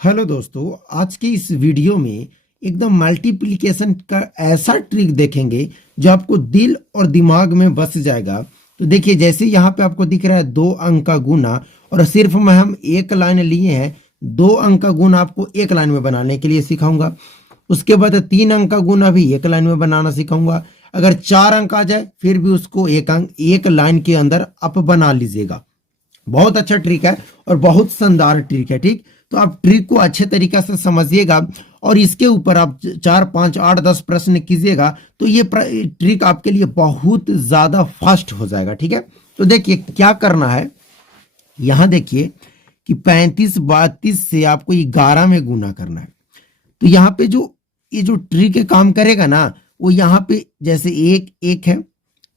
Hello दोस्तों, आज की इस वीडियो में एकदम मल्टीप्लिकेशन का ऐसा ट्रिक देखेंगे जो आपको दिल और दिमाग में बस जाएगा। तो देखिए, जैसे यहाँ पे आपको दिख रहा है 2 अंक का गुना, और सिर्फ में हम एक लाइन लिए हैं। 2 अंक का गुना आपको एक लाइन में बनाने के लिए सिखाऊंगा। उसके बाद 3 अंक का गुना भी एक लाइन में बनाना सिखाऊंगा। अगर 4 अंक आ जाए फिर भी उसको एक लाइन के अंदर आप बना लीजिएगा। बहुत अच्छा ट्रिक है और बहुत शानदार ट्रिक है। ठीक, तो आप ट्रिक को अच्छे तरीके से समझिएगा और इसके ऊपर आप 4, 5, 8, 10 प्रश्न कीजिएगा तो ये ट्रिक आपके लिए बहुत ज्यादा फास्ट हो जाएगा। ठीक है, तो देखिए क्या करना है। यहां देखिए कि 35 32 से आपको 11 में गुना करना है। तो यहाँ पे जो ये जो ट्रिक काम करेगा ना, वो यहाँ पे जैसे एक एक है,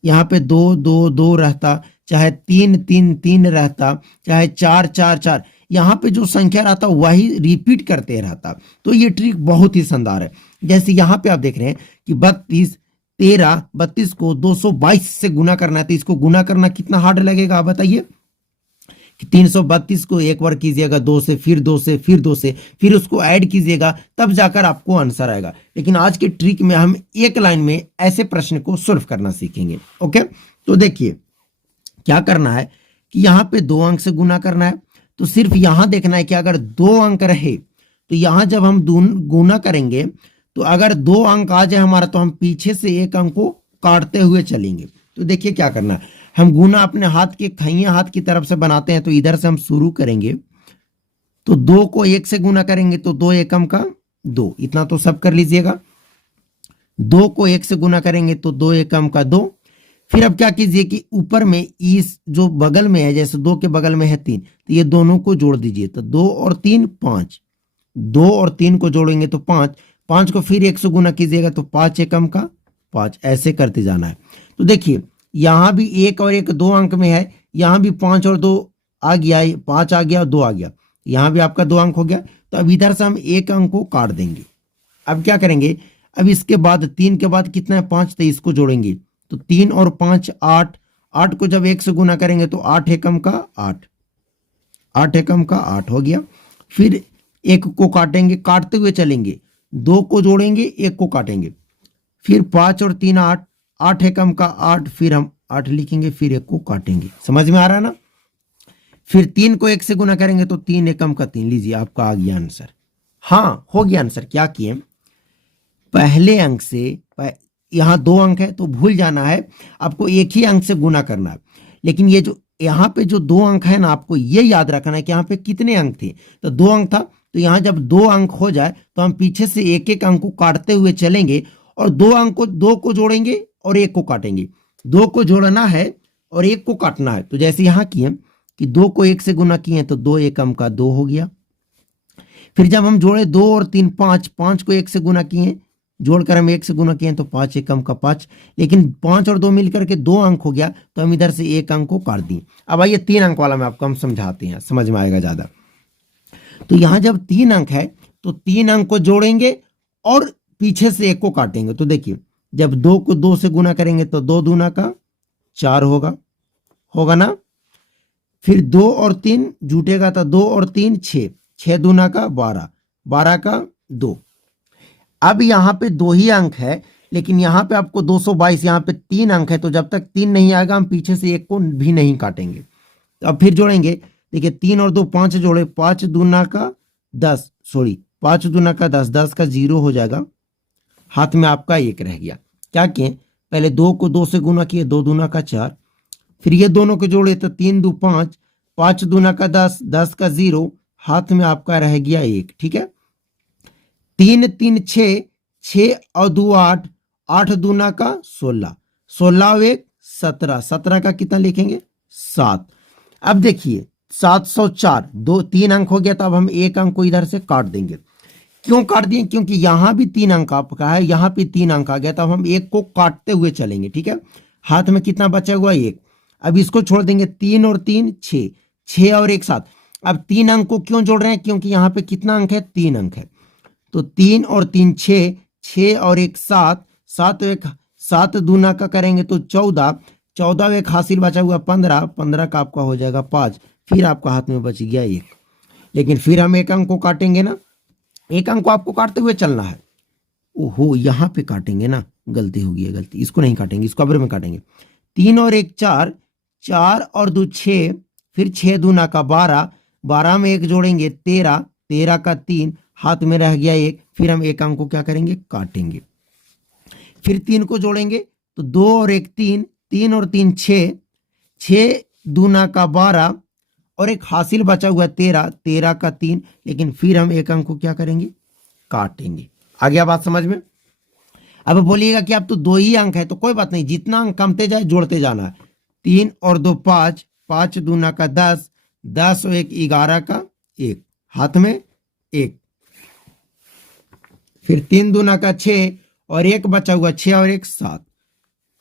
यहाँ पे 2 2 2 रहता, चाहे 3 3 3 रहता, चाहे 4 4 4, यहाँ पे जो संख्या रहता वही रिपीट करते रहता। तो ये ट्रिक बहुत ही शानदार है। जैसे यहाँ पे आप देख रहे हैं कि 32 13 32 को 222 से गुना करना है, तो इसको गुना करना कितना हार्ड लगेगा आप बताइए। कि 332 को एक बार कीजिएगा 2 से, फिर 2 से, फिर 2 से, फिर उसको ऐड कीजिएगा, तब जाकर आपको आंसर आएगा। लेकिन आज के ट्रिक में हम एक लाइन में ऐसे प्रश्न को सॉल्व करना सीखेंगे। ओके, तो देखिए क्या करना है कि यहाँ पे 2 अंक से गुना करना है। तो सिर्फ यहां देखना है कि अगर 2 अंक रहे तो यहां जब हम गुना करेंगे तो अगर 2 अंक आ जाए हमारा, तो हम पीछे से एक अंक को काटते हुए चलेंगे। तो देखिए क्या करना है, हम गुना अपने हाथ के खइया हाथ की तरफ से बनाते हैं। तो इधर से हम शुरू करेंगे, तो 2 को 1 से गुना करेंगे तो 2 एकम का 2, इतना तो सब कर लीजिएगा। 2 को 1 से गुना करेंगे तो 2 एकम का 2। फिर अब क्या कीजिए कि ऊपर में इस जो बगल में है, जैसे 2 के बगल में है 3, तो ये दोनों को जोड़ दीजिए। तो 2 और 3 5, 2 और 3 को जोड़ेंगे तो 5, 5 को फिर 1 से गुना कीजिएगा तो 5 एकम का 5, ऐसे करते जाना है। तो देखिए यहां भी 1 और 1 2 अंक में है, यहां भी 5 और 2 आ गया, 5 आ गया और 2 आ गया, यहां भी आपका 2 अंक हो गया। तो अब इधर से हम एक अंक को काट देंगे। अब क्या करेंगे, अब इसके बाद 3 के बाद कितना है 5, तो इसको जोड़ेंगे। तो 3 और 5 8, 8 को जब 1 से गुना करेंगे तो 8 एकम का 8, 8 एकम का 8 हो गया। फिर 1 को काटेंगे, काटते हुए चलेंगे, 2 को जोड़ेंगे, 1 को काटेंगे, फिर 5 और 3 8, 8 एकम का 8, फिर हम 8 लिखेंगे, फिर 1 को काटेंगे। समझ में आ रहा है ना। फिर 3 को 1 से गुना करेंगे तो 3 एकम का 3, लीजिए आपका आ गया आंसर। हाँ, हो गया आंसर। क्या किए, पहले अंक से यहाँ 2 अंक है तो भूल जाना है, आपको एक ही अंक से गुना करना है। लेकिन ये जो यहाँ पे जो 2 अंक है ना, आपको ये याद रखना है कि यहाँ पे कितने अंक थे। तो 2 अंक था, तो यहाँ जब 2 अंक हो जाए तो हम पीछे से एक एक अंक को काटते हुए चलेंगे और 2 अंक को 2 को जोड़ेंगे और 1 को काटेंगे। 2 को जोड़ना है और 1 को काटना है। तो जैसे यहाँ किए कि 2 को 1 से गुना किए तो 2 एकम का 2 हो गया। फिर जब हम जोड़े 2 और 3 5, 5 को 1 से गुना किए, जोड़कर हम 1 से गुना किए तो 5 एकम का 5। लेकिन 5 और 2 मिलकर के 2 अंक हो गया, तो हम इधर से एक अंक को काट दिए। अब आइए 3 अंक वाला में आपको हम समझाते हैं, समझ में आएगा ज्यादा। तो यहां जब 3 अंक है तो 3 अंक को जोड़ेंगे और पीछे से 1 को काटेंगे। तो देखिए जब 2 को 2 से गुना करेंगे तो 2 दूना का 4 होगा, होगा ना। फिर 2 और 3 जुटेगा तो 2 और 3 6, 6 दूना का 12, 12 का 2। अब यहाँ पे 2 ही अंक है, लेकिन यहाँ पे आपको 222, यहाँ पे 3 अंक है, तो जब तक 3 नहीं आएगा हम पीछे से 1 को भी नहीं काटेंगे। तो अब फिर जोड़ेंगे, देखिए 3 और 2 5 जोड़े, 5 दूना का 10, सॉरी 5 दूना का 10, 10 का 0 हो जाएगा, हाथ में आपका 1 रह गया। क्या किए, पहले 2 को 2 से गुना किए, 2 दूना का 4, फिर ये दोनों को जोड़े तो 3 2 5, 5 दूना का 10, 10 का 0, हाथ में आपका रह गया 1। ठीक है, 3 3 6, 6 और 2 8, 8 दूना का 16, 16 और 1 17, 17 का कितना लिखेंगे 7। अब देखिए 704, 3 अंक हो गया, तो अब हम एक अंक को इधर से काट देंगे। क्यों काट दिए, क्योंकि यहां भी 3 अंक आपका है, यहां पे 3 अंक आ गया, तो अब हम 1 को काटते हुए चलेंगे। ठीक है, हाथ में कितना बचा हुआ 1। अब इसको छोड़ देंगे, 3 और 3 6, 6 और 1 7। अब 3 अंक को क्यों जोड़ रहे हैं, क्योंकि यहाँ पे कितना अंक है 3 अंक है। तो 3 और 3 6, 6 और 1 7, 7 और 1 7 दूना का करेंगे तो 14, 14 एक हासिल बचा हुआ 15, 15 का आपका हो जाएगा 5, फिर आपका हाथ में बच गया 1। लेकिन फिर हम एक अंक को काटेंगे ना, एक अंक को आपको काटते हुए चलना है। ओहो, यहाँ पे काटेंगे ना, गलती हो गई है, गलती, इसको नहीं काटेंगे, इसको अबर में काटेंगे। 3 और 1 4, 4 और 2 6, फिर 6 दूना का 12, 12 में 1 जोड़ेंगे 13, 13 का 3, हाथ में रह गया 1, फिर हम एक अंक को क्या करेंगे, काटेंगे। फिर 3 को जोड़ेंगे तो 2 और 1 3, 3 और 3 6, 6 दूना का 12, और एक हासिल बचा हुआ 13, 13 का 3, लेकिन फिर हम एक अंक को क्या करेंगे, काटेंगे। आ गया बात समझ में? अब बोलिएगा कि अब तो 2 ही अंक है, तो कोई बात नहीं, जितना अंक कमते जाए जोड़ते जाना है। 3 और 2 5, 5 दूना का 10, 10 और 1 11 का 1, हाथ में 1, फिर 3 दूना का 6 और 1 बचा हुआ 6 और 1 7।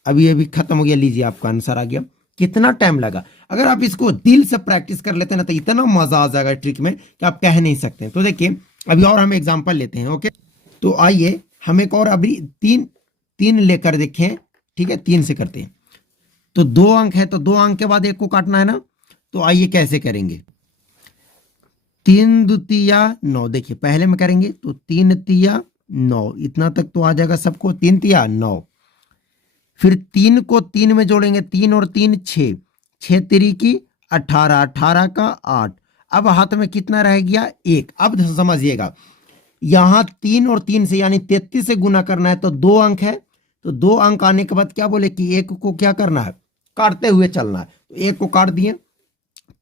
अभी अभी खत्म हो गया, लीजिए आपका आंसर आ गया। कितना टाइम लगा? अगर आप इसको दिल से प्रैक्टिस कर लेते हैं ना तो इतना मजा आ जाएगा ट्रिक में कि आप कह नहीं सकते। तो देखिए अभी और हम एग्जांपल लेते हैं। ओके, तो आइए हम एक और अभी तीन लेकर देखें। ठीक है, 3 से करते हैं। तो 2 अंक है तो 2 अंक के बाद 1 को काटना है ना, तो आइए कैसे करेंगे। 3 दूतिया 9, देखिए पहले में करेंगे तो 3 तिया 9, इतना तक तो आ जाएगा सबको, 3 तिया 9। फिर 3 को 3 में जोड़ेंगे, 3 और 3 6, 6 3 की 18, 18 का 8। अब हाथ में कितना रह गया, 1। अब समझिएगा, यहां 3 और 3 से यानी 33 से गुना करना है, तो 2 अंक है, तो 2 अंक आने के बाद क्या बोले कि 1 को क्या करना है, काटते हुए चलना है। तो 1 को काट दिए,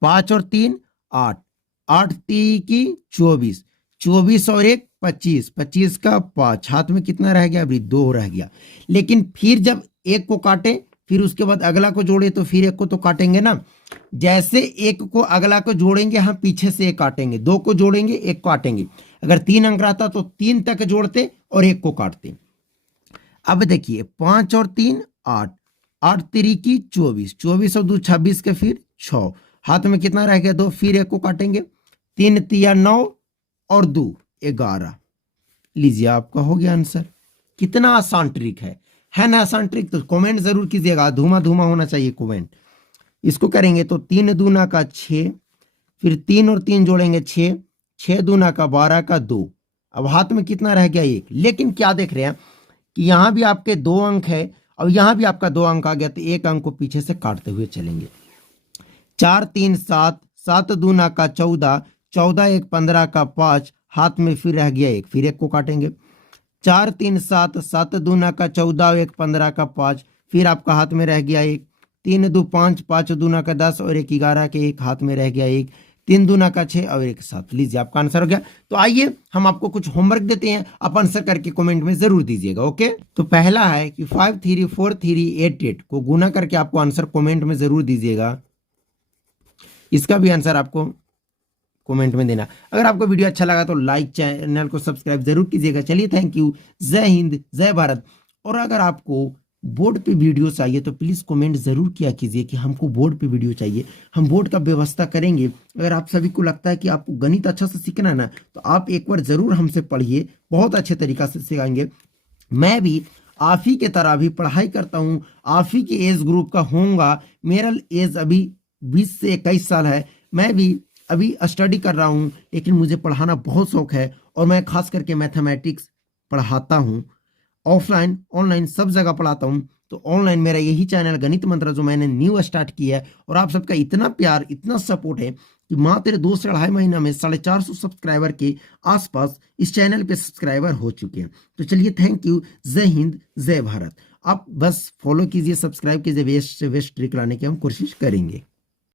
5 और 3 8, 8 3 की 24, 24 और 1 25, 25 का 5, हाथ में कितना रह गया, अभी 2 रह गया। लेकिन फिर जब 1 को काटे, फिर उसके बाद अगला को जोड़े, तो फिर 1 को तो काटेंगे ना। जैसे 1 को अगला को जोड़ेंगे, हम पीछे से 1 काटेंगे, 2 को जोड़ेंगे 1 काटेंगे। अगर 3 अंक रहता तो 3 तक जोड़ते और 1 को काटते। अब देखिए 5 और 3 8, 8 3 की 24, 24 और 2 26 के फिर 6, हाथ में कितना रह गया, 2, फिर 1 को काटेंगे। 3 तिया 9 और 2 11। लीजिए आपका हो गया आंसर। कितना आसान ट्रिक है ना आसान ट्रिक? तो कमेंट जरूर कीजिएगा, धुआं धुआं होना चाहिए कमेंट। इसको करेंगे तो 3 दूना का 6, फिर 3 और 3 जोड़ेंगे 6, 6 दूना का 12 का 2। अब हाथ में कितना रह गया, 1। लेकिन क्या देख रहे हैं कि यहां भी आपके 2 अंक है और यहां भी आपका 2 अंक आ गया, तो 1 अंक को पीछे से काटते हुए चलेंगे। 4 3 7, 7 दूना का 14, 14 1 15 का 5, हाथ में फिर रह गया 1, फिर 1 को काटेंगे। 4 3 7, 7 दूना का 14 1 15 का 5, फिर आपका हाथ में रह गया 1। 3 2 5, 5 दूना का 10 और 1 11 के 1, हाथ में रह गया 1। 3 दूना का 6 और 1 7। लीजिए आपका आंसर हो गया। तो आइए हम आपको कुछ होमवर्क देते हैं, आप आंसर करके कमेंट में जरूर दीजिएगा। ओके, तो पहला है कि 5 3 4 3 8 8 को गुना करके आपको आंसर कमेंट में जरूर दीजिएगा। इसका भी आंसर आपको कमेंट में देना। अगर आपको वीडियो अच्छा लगा तो लाइक, चैनल को सब्सक्राइब जरूर कीजिएगा। चलिए, थैंक यू, जय हिंद, जय भारत। और अगर आपको बोर्ड पे वीडियो चाहिए तो प्लीज़ कमेंट ज़रूर किया कीजिए कि हमको बोर्ड पे वीडियो चाहिए, हम बोर्ड का व्यवस्था करेंगे। अगर आप सभी को लगता है कि आपको गणित अच्छा से सीखना है ना, तो आप एक बार ज़रूर हमसे पढ़िए, बहुत अच्छे तरीक़ा से सिखाएंगे। मैं भी आप ही के तरह भी पढ़ाई करता हूँ, आप ही के एज ग्रुप का होऊंगा। मेरा एज अभी 20 से 21 साल है। मैं भी अभी स्टडी कर रहा हूँ, लेकिन मुझे पढ़ाना बहुत शौक है और मैं खास करके मैथमेटिक्स पढ़ाता हूँ। ऑफलाइन ऑनलाइन सब जगह पढ़ाता हूँ। तो ऑनलाइन मेरा यही चैनल गणित मंत्र जो मैंने न्यू स्टार्ट किया है, और आप सबका इतना प्यार, इतना सपोर्ट है कि मात्र 2 से 2.5 महीना में 450 सब्सक्राइबर के आसपास इस चैनल पे सब्सक्राइबर हो चुके हैं। तो चलिए, थैंक यू, जय हिंद, जय भारत। आप बस फॉलो कीजिए, सब्सक्राइब कीजिए, बेस्ट से बेस्ट ट्रिक लाने की हम कोशिश करेंगे।